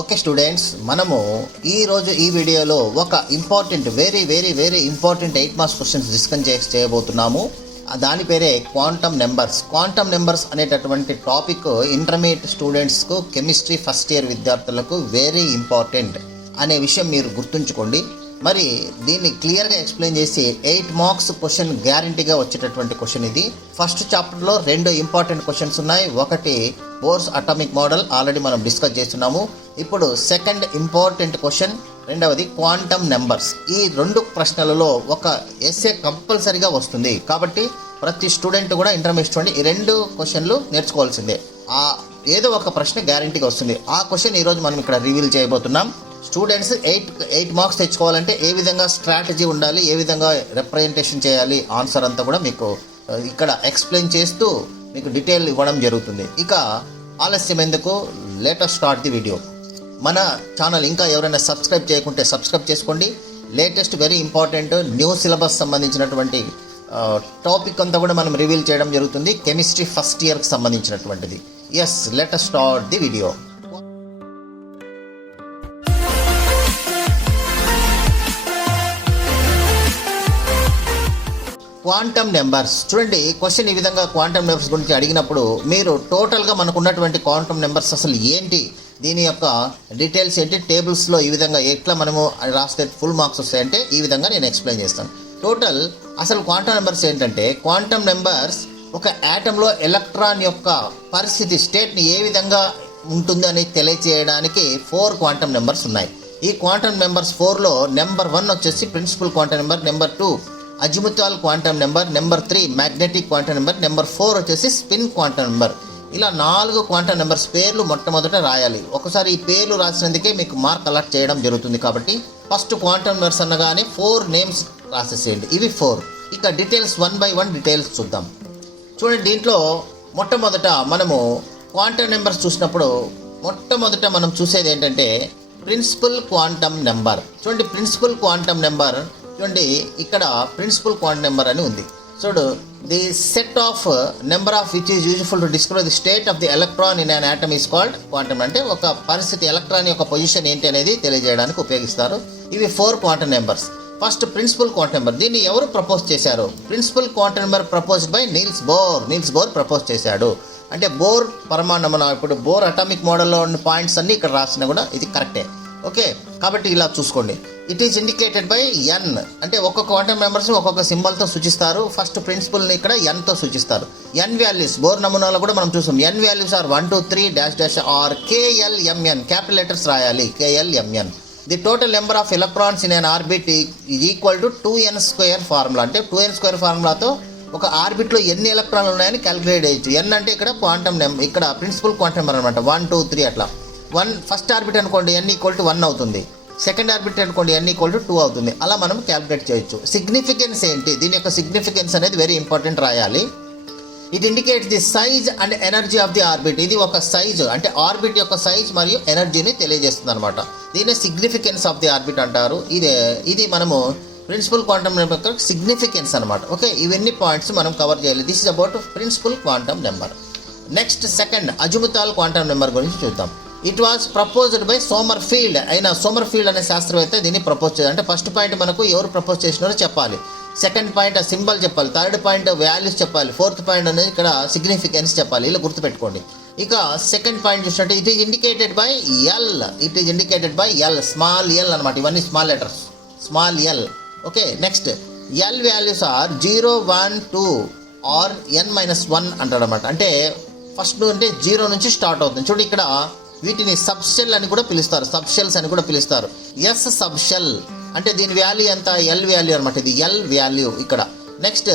Okay students, మనము ఈరోజు ఈ వీడియోలో ఒక important very important 8 marks questions discuss చేయబోతున్నాము. దాని పేరే క్వాంటమ్ నెంబర్స్ అనేటటువంటి టాపిక్ ఇంటర్మీడియట్ స్టూడెంట్స్కు, కెమిస్ట్రీ ఫస్ట్ ఇయర్ విద్యార్థులకు వెరీ ఇంపార్టెంట్ అనే విషయం మీరు గుర్తుంచుకోండి. మరి దీన్ని క్లియర్గా ఎక్స్ప్లెయిన్ చేసి 8 మార్క్స్ క్వశ్చన్ గ్యారంటీగా వచ్చేటటువంటి క్వశ్చన్ ఇది. ఫస్ట్ చాప్టర్లో 2 ఇంపార్టెంట్ క్వశ్చన్స్ ఉన్నాయి. ఒకటి బోర్స్ అటామిక్ మోడల్, ఆల్రెడీ మనం డిస్కస్ చేస్తున్నాము. ఇప్పుడు సెకండ్ ఇంపార్టెంట్ క్వశ్చన్, రెండవది క్వాంటమ్ నెంబర్స్. ఈ 2 ప్రశ్నలలో ఒక ఎస్ఏ కంపల్సరీగా వస్తుంది. కాబట్టి ప్రతి స్టూడెంట్ కూడా ఇంటర్మీడియట్ స్టూడెంట్ ఈ 2 క్వశ్చన్లు నేర్చుకోవాల్సిందే. ఏదో ఒక ప్రశ్న గ్యారంటీగా వస్తుంది. ఆ క్వశ్చన్ ఈరోజు మనం ఇక్కడ రివీల్ చేయబోతున్నాం. స్టూడెంట్స్ 8 మార్క్స్ తెచ్చుకోవాలంటే ఏ విధంగా స్ట్రాటజీ ఉండాలి, ఏ విధంగా రిప్రజెంటేషన్ చేయాలి, ఆన్సర్ అంతా కూడా మీకు ఇక్కడ ఎక్స్ప్లెయిన్ చేస్తూ మీకు డీటెయిల్ ఇవ్వడం జరుగుతుంది. ఇక ఆలస్యం ఎందుకు, లేటెస్ట్ స్టార్ట్ ది వీడియో. మన ఛానల్ ఇంకా ఎవరైనా సబ్స్క్రైబ్ చేయకుంటే సబ్స్క్రైబ్ చేసుకోండి. Latest very important new syllabus సంబంధించినటువంటి టాపిక్ అంతా కూడా మనం రివీల్ చేయడం జరుగుతుంది, కెమిస్ట్రీ ఫస్ట్ ఇయర్కి సంబంధించినటువంటిది. Yes, latest start the video. Quantum numbers చూడండి. క్వశ్చన్ ఈ విధంగా క్వాంటమ్ నెంబర్స్ గురించి అడిగినప్పుడు మీరు టోటల్గా మనకు ఉన్నటువంటి క్వాంటమ్ నెంబర్స్ అసలు ఏంటి, దీని యొక్క డీటెయిల్స్ ఏంటి, టేబుల్స్లో ఈ విధంగా ఎట్లా మనము రాస్తే ఫుల్ మార్క్స్ వస్తాయంటే ఈ విధంగా నేను ఎక్స్ప్లెయిన్ చేస్తాను. టోటల్ అసలు క్వాంటమ్ నెంబర్స్ ఏంటంటే, క్వాంటమ్ నెంబర్స్ ఒక యాటంలో ఎలక్ట్రాన్ యొక్క పరిస్థితి, స్టేట్ని ఏ విధంగా ఉంటుంది అని తెలియచేయడానికి 4 క్వాంటమ్ నెంబర్స్ ఉన్నాయి. ఈ క్వాంటమ్ నెంబర్స్ 4లో నెంబర్ 1 వచ్చేసి principal quantum number, number 2 azimuthal quantum number, number 3 magnetic quantum number, number 4 వచ్చేసి స్పిన్ క్వాంటమ్ నెంబర్. ఇలా 4 క్వాంటమ్ నెంబర్స్ పేర్లు మొట్టమొదట రాయాలి. ఒకసారి ఈ పేర్లు రాసినందుకే మీకు మార్క్ అలాట్ చేయడం జరుగుతుంది. కాబట్టి ఫస్ట్ క్వాంటమ్ నెంబర్స్ అనగానే 4 నేమ్స్ రాసేసేయండి. ఇవి 4. ఇక డీటెయిల్స్ 1 by 1 డీటెయిల్స్ చూద్దాం. చూడండి, దీంట్లో మొట్టమొదట మనము క్వాంటమ్ నెంబర్స్ చూసినప్పుడు మొట్టమొదట మనం చూసేది ఏంటంటే ప్రిన్సిపల్ క్వాంటమ్ నెంబర్. చూడండి, ప్రిన్సిపల్ క్వాంటమ్ నెంబర్ చూడండి, ఇక్కడ ప్రిన్సిపల్ క్వాంటమ్ నెంబర్ అని ఉంది. చూడు, the set of number of which is useful to describe the state of the electron in an atom is called quantum. అంటే ఒక పరిస్థితి, ఎలక్ట్రాన్ యొక్క పొజిషన్ ఏంటి అనేది తెలియజేయడానికి ఉపయోగిస్తారు. ఇవి 4 quantum numbers. First principal quantum number, దీన్ని ఎవరు ప్రపోజ్ చేశారు? Principal quantum number proposed by Niels Bohr propose చేశాడు. అంటే బోర్ పరమాణు, ఇప్పుడు బోర్ అటామిక్ మోడల్లో ఉన్న పాయింట్స్ అన్ని ఇక్కడ రాసినా కూడా ఇది కరెక్టే. ఓకే, కాబట్టి ఇలా చూసుకోండి. ఇట్ ఈస్ ఇండికేటెడ్ బై ఎన్. అంటే ఒక్కొక్క క్వాంటమ్ మెంబర్స్ని ఒక్కొక్క సింబల్తో సూచిస్తారు. ఫస్ట్ ప్రిన్సిపల్ని ఇక్కడ ఎన్తో సూచిస్తారు. ఎన్ వాల్యూస్ బోర్ నమూనాలో కూడా మనం చూసాం. N values are 1 2 3 dash are KLMN, capital letters రాయాలి, KLMN. The total number of electrons in an orbit is equal to 2n² formula. అంటే 2n² ఫార్ములాతో ఒక ఆర్బిట్లో ఎన్ని ఎలక్ట్రాన్లు ఉన్నాయని క్యాలిక్యులేట్ చేయొచ్చు. ఎన్ అంటే ఇక్కడ క్వాంటమ్ నెంబర్, ఇక్కడ ప్రిన్సిపల్ క్వాంటమ్ నెంబర్ అనమాట. 1 2 3 అట్లా. ఫస్ట్ ఆర్బిట్ అనుకోండి n = 1 అవుతుంది. సెకండ్ ఆర్బిట్ అనుకోండి n = 2 అవుతుంది. అలా మనం క్యాలిక్యులేట్ చేయొచ్చు. సిగ్నిఫికెన్స్ ఏంటి, దీని యొక్క సిగ్నిఫికెన్స్ అనేది వెరీ ఇంపార్టెంట్ రాయాలి. It indicates the size and energy of the orbit. ఇది ఒక సైజ్, అంటే ఆర్బిట్ యొక్క సైజ్ మరియు ఎనర్జీని తెలియజేస్తుంది అనమాట. దీన్ని సిగ్నిఫికెన్స్ ఆఫ్ ది ఆర్బిట్ అంటారు. ఇది మనము ప్రిన్సిపల్ క్వాంటమ్ నెంబర్ యొక్క సిగ్నిఫికెన్స్ అనమాట. ఓకే, ఇవన్నీ పాయింట్స్ మనం కవర్ చేయాలి. This is about principal quantum number. Next second azimuthal quantum number గురించి చూద్దాం. It was proposed by Sommerfeld. Sommerfeld అనే శాస్త్రవేత్త దీన్ని ప్రపోజ్ చేయాలి. అంటే ఫస్ట్ పాయింట్ మనకు ఎవరు ప్రపోజ్ చేసినారో చెప్పాలి, సెకండ్ పాయింట్ ఆ సింబల్ చెప్పాలి, థర్డ్ పాయింట్ వాల్యూస్ చెప్పాలి, ఫోర్త్ పాయింట్ అనేది ఇక్కడ సిగ్నిఫికెన్స్ చెప్పాలి. ఇలా గుర్తుపెట్టుకోండి. ఇక సెకండ్ పాయింట్ చూసినట్టు it is indicated by L, small L అనమాట. ఇవన్నీ small letters, small L. Okay, next L values are 0 1 2 are n-1 అంటాడు అనమాట. అంటే ఫస్ట్ అంటే 0 నుంచి స్టార్ట్ అవుతుంది. చూడండి, ఇక్కడ వీటిని సబ్షెల్ అని కూడా పిలుస్తారు, సబ్షెల్స్ అని కూడా పిలుస్తారు. ఎస్ సబ్షెల్ అంటే దీని వాల్యూ ఎంత, ఎల్ వాల్యూ అనమాట. ఇది ఎల్ వాల్యూ ఇక్కడ. Next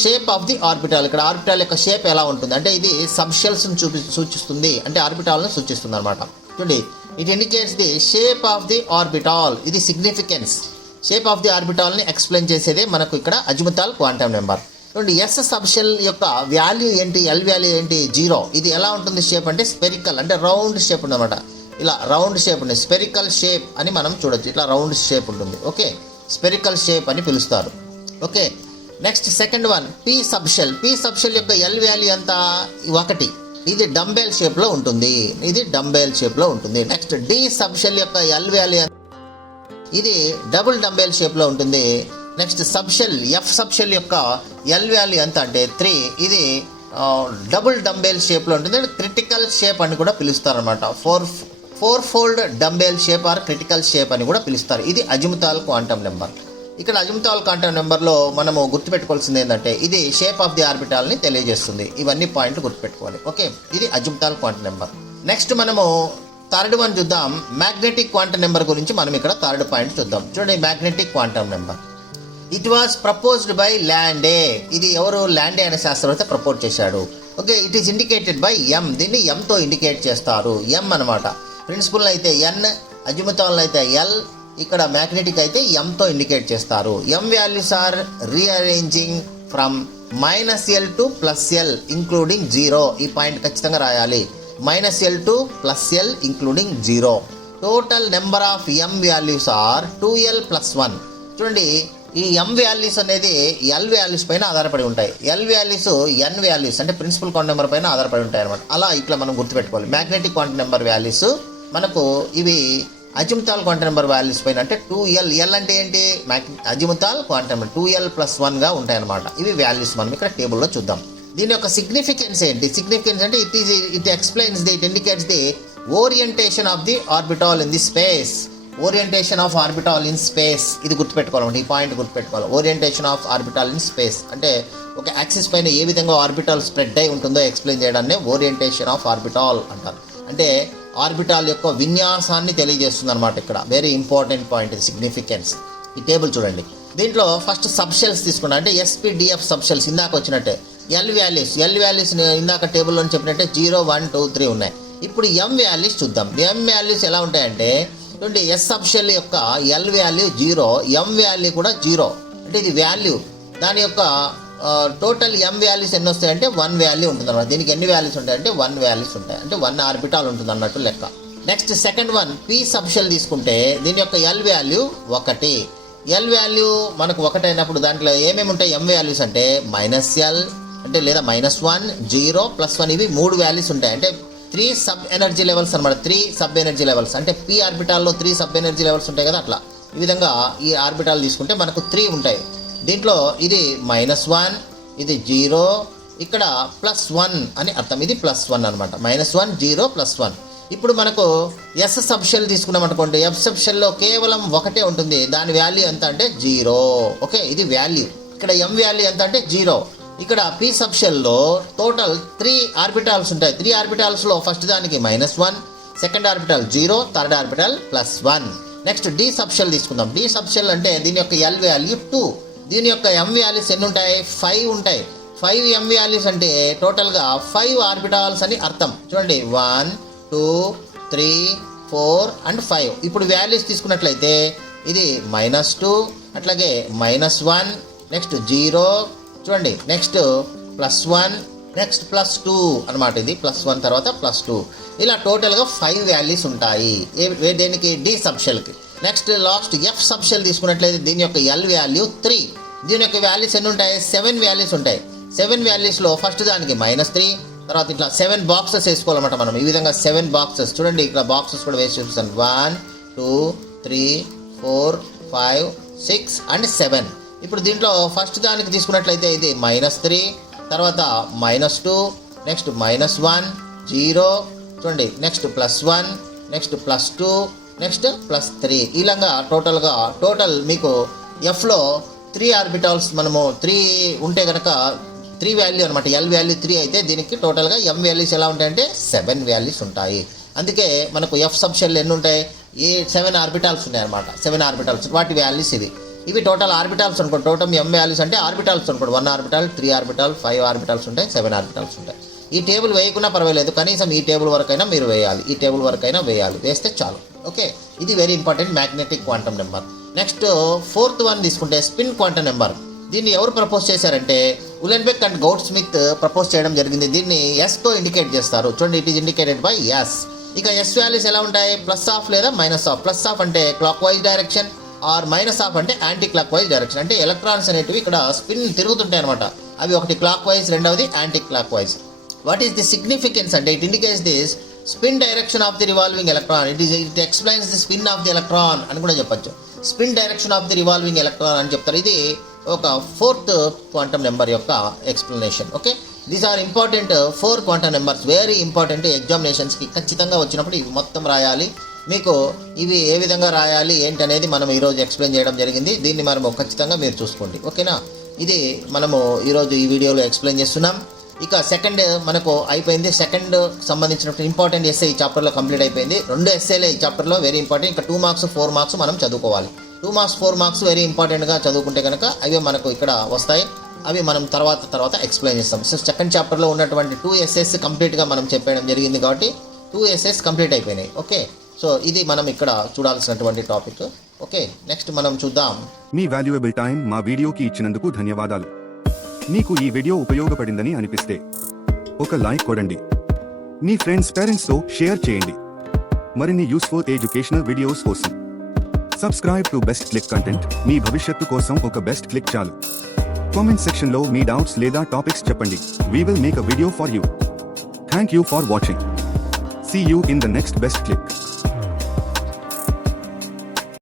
shape of the orbital. ఇక్కడ ఆర్బిటాల్ యొక్క షేప్ ఎలా ఉంటుంది అంటే ఇది సబ్షెల్స్ని సూచిస్తుంది, అంటే ఆర్బిటాల్ని సూచిస్తుంది అనమాట. చూడండి, it indicates the shape of the orbital. ఇది సిగ్నిఫికెన్స్. షేప్ ఆఫ్ ది ఆర్బిటాల్ని ఎక్స్ప్లెయిన్ చేసేదే మనకు ఇక్కడ అజిముతాల్ క్వాంటమ్ నెంబర్. చూడండి, ఎస్ సబ్షెల్ యొక్క వాల్యూ ఏంటి, ఎల్ వాల్యూ ఏంటి, 0. ఇది ఎలా ఉంటుంది షేప్ అంటే స్పెరికల్, అంటే రౌండ్ షేప్ ఉంది అనమాట. ఇలా రౌండ్ షేప్ ఉంది, స్పెరికల్ షేప్ అని మనం చూడొచ్చు. ఇట్లా రౌండ్ షేప్ ఉంటుంది. ఓకే, స్పెరికల్ షేప్ అని పిలుస్తారు. Okay, next second one P subshell యొక్క ఎల్ వాల్యూ ఎంత, 1. ఇది డంబెల్ షేప్లో ఉంటుంది. నెక్స్ట్ డి సబ్ షెల్ యొక్క ఎల్ వాల్యూ ఇది డబుల్ డంబెల్ షేప్లో ఉంటుంది. Next sub shell F sub shell యొక్క ఎల్ వాల్యూ ఎంత అంటే 3. ఇది డబుల్ డంబెల్ షేప్లో ఉంటుంది. క్రిటికల్ షేప్ అని కూడా పిలుస్తారు అనమాట. Four fold dumbbell shape or critical shape అని కూడా పిలుస్తారు. ఇది అజిముతాల్ క్వాంటమ్ నెంబర్. ఇక్కడ అజిముతాల్ క్వాంటమ్ నెంబర్లో మనము గుర్తుపెట్టుకోవాల్సింది ఏంటంటే ఇది షేప్ ఆఫ్ ది ఆర్బిటాల్ని తెలియజేస్తుంది. ఇవన్నీ పాయింట్లు గుర్తుపెట్టుకోవాలి. ఓకే, ఇది అజిముతాల్ క్వాంటమ్ నెంబర్. నెక్స్ట్ మనము థర్డ్ వన్ చూద్దాం. మ్యాగ్నెటిక్ క్వాంటమ్ నెంబర్ గురించి మనం ఇక్కడ థర్డ్ పాయింట్ చూద్దాం. చూడండి, magnetic quantum number. It was proposed by Lande. ఇది ఎవరు? ల్యాండే అనే శాస్త్రవేత్త ప్రపోజ్ చేశాడు. Okay, it is indicated by m. దీన్ని ఎంతో ఇండికేట్ చేస్తారు. ఎం అనమాట. ప్రిన్సిపల్ అయితే ఎన్, అజిముతాల్ అయితే ఎల్, ఇక్కడ మ్యాగ్నెటిక్ అయితే ఎంతో ఇండికేట్ చేస్తారు. M values are rearranging from -L to +L including 0. ఈ పాయింట్ ఖచ్చితంగా రాయాలి. -L to +L including 0. Total number of M values are 2L + 1. చూడండి, ఈ ఎం వాల్యూస్ అనేది ఎల్ వాల్యూస్ పైన ఆధారపడి ఉంటాయి. ఎల్ వాల్యూస్ ఎన్ వాల్యూస్ అంటే ప్రిన్సిపల్ క్వాంటమ్ నెంబర్ పైన ఆధారపడి ఉంటాయి అనమాట. అలా ఇట్లా మనం గుర్తుపెట్టుకోవాలి. మ్యాగ్నెటిక్ క్వాంటమ్ నెంబర్ వాల్యూస్ మనకు ఇవి అజిముతాల్ క్వాంటమ్ నెంబర్ వాల్యూస్ పైన అంటే 2L. ఎల్ అంటే ఏంటి? అజిముతాల్ క్వాంటమ్ నెంబర్ 2L + 1గా ఉంటాయన్నమాట. ఇవి వాల్యూస్ మనం ఇక్కడ టేబుల్లో చూద్దాం. దీని యొక్క సిగ్నిఫికెన్స్ ఏంటి? సిగ్నిఫికెన్స్ అంటే it explains it indicates the orientation of the orbital in the space. Orientation of orbital in space, ఇది గుర్తుపెట్టుకోవాలంటే ఈ పాయింట్ గుర్తుపెట్టుకోవాలి. Orientation of orbital in space అంటే ఒక యాక్సిస్ పైన ఏ విధంగా ఆర్బిటాల్ స్ప్రెడ్ అయి ఉంటుందో ఎక్స్ప్లెయిన్ చేయడాన్ని ఓరియంటేషన్ ఆఫ్ ఆర్బిటాల్ అంటారు. అంటే ఆర్బిటాల్ యొక్క విన్యాసాన్ని తెలియజేస్తుంది అనమాట. ఇక్కడ వెరీ ఇంపార్టెంట్ పాయింట్ ఇది, సిగ్నిఫికెన్స్. ఈ టేబుల్ చూడండి. దీంట్లో ఫస్ట్ సబ్షెల్స్ తీసుకున్నా అంటే SPDF సబ్షెల్స్ ఇందాక వచ్చినట్టే. ఎల్ వాల్యూస్ ఇందాక టేబుల్లో చెప్పినట్టే 0, 1, 2, 3 ఉన్నాయి. ఇప్పుడు ఎం వాల్యూస్ చూద్దాం. ఎం వాల్యూస్ ఎలా ఉంటాయంటే చూడండి, ఎస్ సబ్షెల్ యొక్క ఎల్ వాల్యూ 0, ఎం వాల్యూ కూడా 0. అంటే ఇది వాల్యూ. దాని యొక్క టోటల్ ఎం వాల్యూస్ ఎన్ని వస్తాయంటే 1 వాల్యూ ఉంటుంది అన్నమాట. దీనికి ఎన్ని వాల్యూస్ ఉంటాయంటే 1 వాల్యూస్ ఉంటాయి. అంటే 1 ఆర్బిటాల్ ఉంటుంది అన్నట్టు లెక్క. Next second one P subshell తీసుకుంటే దీని యొక్క ఎల్ వాల్యూ 1. ఎల్ వాల్యూ మనకు 1 అయినప్పుడు దాంట్లో ఏమేమి ఉంటాయి ఎం వాల్యూస్ అంటే -L అంటే లేదా -1, 0, +1 ఇవి 3 వాల్యూస్ ఉంటాయి. అంటే 3 సబ్ ఎనర్జీ లెవెల్స్ అనమాట. 3 సబ్ ఎనర్జీ లెవెల్స్ అంటే పి ఆర్బిటాల్లో 3 సబ్ ఎనర్జీ లెవెల్స్ ఉంటాయి కదా. అట్లా ఈ విధంగా ఈ ఆర్బిటాల్ తీసుకుంటే మనకు 3 ఉంటాయి. దీంట్లో ఇది -1, ఇది 0, ఇక్కడ +1 అని అర్థం. ఇది +1 అనమాట. -1, 0, +1. ఇప్పుడు మనకు ఎస్ సబ్షెల్ తీసుకున్నాం అనుకోండి. ఎఫ్ సబ్షెల్లో కేవలం 1 ఉంటుంది. దాని వాల్యూ ఎంత అంటే 0. ఓకే, ఇది వాల్యూ. ఇక్కడ ఎం వాల్యూ ఎంత అంటే 0. ఇక్కడ పి సబ్షెల్లో టోటల్ 3 ఆర్బిటాల్స్ ఉంటాయి. 3 ఆర్బిటాల్స్లో ఫస్ట్ దానికి -1, second orbital 0, third orbital +1. Next D subshell తీసుకుందాం. డి సబ్షెల్ అంటే దీని యొక్క ఎల్ వాల్యూ 2. దీని యొక్క ఎం వాల్యూస్ ఎన్ని ఉంటాయి? 5 ఉంటాయి. 5 ఎం వాల్యూస్ అంటే టోటల్గా 5 ఆర్బిటాల్స్ అని అర్థం. చూడండి, 1, 2, 3, 4 అండ్ 5. ఇప్పుడు వాల్యూస్ తీసుకున్నట్లయితే ఇది -2, అట్లాగే -1, నెక్స్ట్ 0, చూడండి, నెక్స్ట్ +1, నెక్స్ట్ +2 అనమాట. ఇది +1 తర్వాత +2. ఇలా టోటల్గా 5 వాల్యూస్ ఉంటాయి దేనికి? డి సబ్షెల్కి. నెక్స్ట్ లాస్ట్ ఎఫ్ సబ్షెల్ తీసుకున్నట్లయితే దీని యొక్క ఎల్ వాల్యూ 3. దీని యొక్క వాల్యూస్ ఎన్ని ఉంటాయి? 7 వాల్యూస్ ఉంటాయి. 7 వాల్యూస్లో ఫస్ట్ దానికి -3, తర్వాత ఇట్లా 7 బాక్సెస్ వేసుకోవాలన్నమాట మనం. ఈ విధంగా 7 బాక్సెస్ చూడండి, ఇక్కడ బాక్సెస్ కూడా వేసి చూపిస్తాను. 1, 2, 3, 4, 5, 6 అండ్ 7. ఇప్పుడు దీంట్లో ఫస్ట్ దానికి తీసుకున్నట్లయితే ఇది -3, తర్వాత -2, నెక్స్ట్ -1, 0, చూడండి, నెక్స్ట్ +1, నెక్స్ట్ +2, నెక్స్ట్ +3. ఇలాగా టోటల్ మీకు ఎఫ్లో 3 ఆర్బిటాల్స్ మనము 3 ఉంటే కనుక 3 వాల్యూ అనమాట. ఎల్ వాల్యూ 3 అయితే దీనికి టోటల్గా ఎం వాల్యూస్ ఎలా ఉంటాయంటే 7 వాల్యూస్ ఉంటాయి. అందుకే మనకు ఎఫ్ సబ్షెల్ ఎన్ని ఉంటాయి? 7 ఆర్బిటాల్స్ ఉన్నాయి అనమాట. 7 ఆర్బిటాల్స్, వాటి వాల్యూస్ ఇవి టోటల్ ఆర్బిటాల్స్ అనుకోండి. టోటల్ ఎం వాల్యూస్ అంటే ఆర్బిటాల్స్ అనుకోండి. 1 ఆర్బిటాల్, 3 ఆర్బిటాల్, 5 ఆర్బిటాల్స్ ఉంటాయి, 7 ఆర్బిటాల్స్ ఉంటాయి. ఈ టేబుల్ వేయకున్నా పర్వాలేదు, కనీసం ఈ టేబుల్ వరకైనా మీరు వేయాలి. ఈ టేబుల్ వరకైనా వేస్తే చాలు. ఓకే, ఇది very important magnetic quantum number. Next fourth one తీసుకుంటే స్పిన్ క్వాంటమ్ నెంబర్. దీన్ని ఎవరు ప్రపోజ్ చేశారంటే Uhlenbeck and Goudsmit propose చేయడం జరిగింది. దీన్ని ఎస్తో ఇండికేట్ చేస్తారు. చూడండి, it is indicated by S. ఇక ఎస్ వాల్యూస్ ఎలా ఉంటాయి? +ఆఫ్ లేదా -ఆఫ్. +ఆఫ్ అంటే clockwise direction, or -half అంటే యాంటీ క్లాక్ వైజ్ డైరెక్షన్. అంటే ఎలక్ట్రాన్స్ అనేటివి ఇక్కడ స్పిన్ తిరుగుతుంటాయి అనమాట. అవి ఒకటి క్లాక్ వైజ్, రెండవది anti clockwise. What is the significance అంటే it indicates this spin direction of the revolving electron. It explains the spin of the electron అని కూడా చెప్పొచ్చు. Spin direction of the revolving electron అని చెప్తారు. ఇది ఒక 4th quantum number యొక్క explanation. Okay, these are important 4 quantum numbers, very important ఎగ్జామినేషన్స్కి ఖచ్చితంగా వచ్చినప్పుడు ఇవి మొత్తం రాయాలి. మీకు ఇవి ఏ విధంగా రాయాలి ఏంటి అనేది మనం ఈరోజు ఎక్స్ప్లెయిన్ చేయడం జరిగింది. దీన్ని మనము ఖచ్చితంగా మీరు చూసుకోండి. ఓకేనా, ఇది మనము ఈరోజు ఈ వీడియోలో ఎక్స్ప్లెయిన్ చేస్తున్నాం. ఇక సెకండ్ మనకు అయిపోయింది. సెకండ్ సంబంధించిన ఇంపార్టెంట్ ఎస్ఏ ఈ చాప్టర్లో కంప్లీట్ అయిపోయింది. 2 ఎస్ఏలే ఈ చాప్టర్లో వెరీ ఇంపార్టెంట్. ఇంకా 2 మార్క్స్ 4 మార్క్స్ మనం చదువుకోవాలి. 2 మార్క్స్ 4 మార్క్స్ వెరీ ఇంపార్టెంట్గా చదువుకుంటే కనుక అవి మనకు ఇక్కడ వస్తాయి. అవి మనం తర్వాత ఎక్స్ప్లెయిన్ చేస్తాం. సో సెకండ్ చాప్టర్లో ఉన్నటువంటి 2 ఎస్ఎస్ కంప్లీట్గా మనం చెప్పడం జరిగింది కాబట్టి 2 ఎస్ఎస్ కంప్లీట్ అయిపోయినాయి. ఓకే, సో ఇది మనం ఇక్కడ చూడాల్సినటువంటి టాపిక్. ఓకే, నెక్స్ట్ మనం చూద్దాం. మీ వాల్యుయబుల్ టైం మా వీడియోకి ఇచ్చినందుకు ధన్యవాదాలు. మీకు ఈ వీడియో ఉపయోగపడిందని అనిపిస్తే ఒక లైక్ కొడండి. మీ ఫ్రెండ్స్ పేరెంట్స్తో షేర్ చేయండి. మరిన్ని యూస్ఫుల్ ఎడ్యుకేషనల్ వీడియోస్ కోసం subscribe to best click content. మీ భవిష్యత్తు కోసం ఒక బెస్ట్ క్లిక్ చాలు. కామెంట్ సెక్షన్లో మీ డౌట్స్ లేదా టాపిక్స్ చెప్పండి. We will make a video for you. Thank you for watching. See you in the next best click.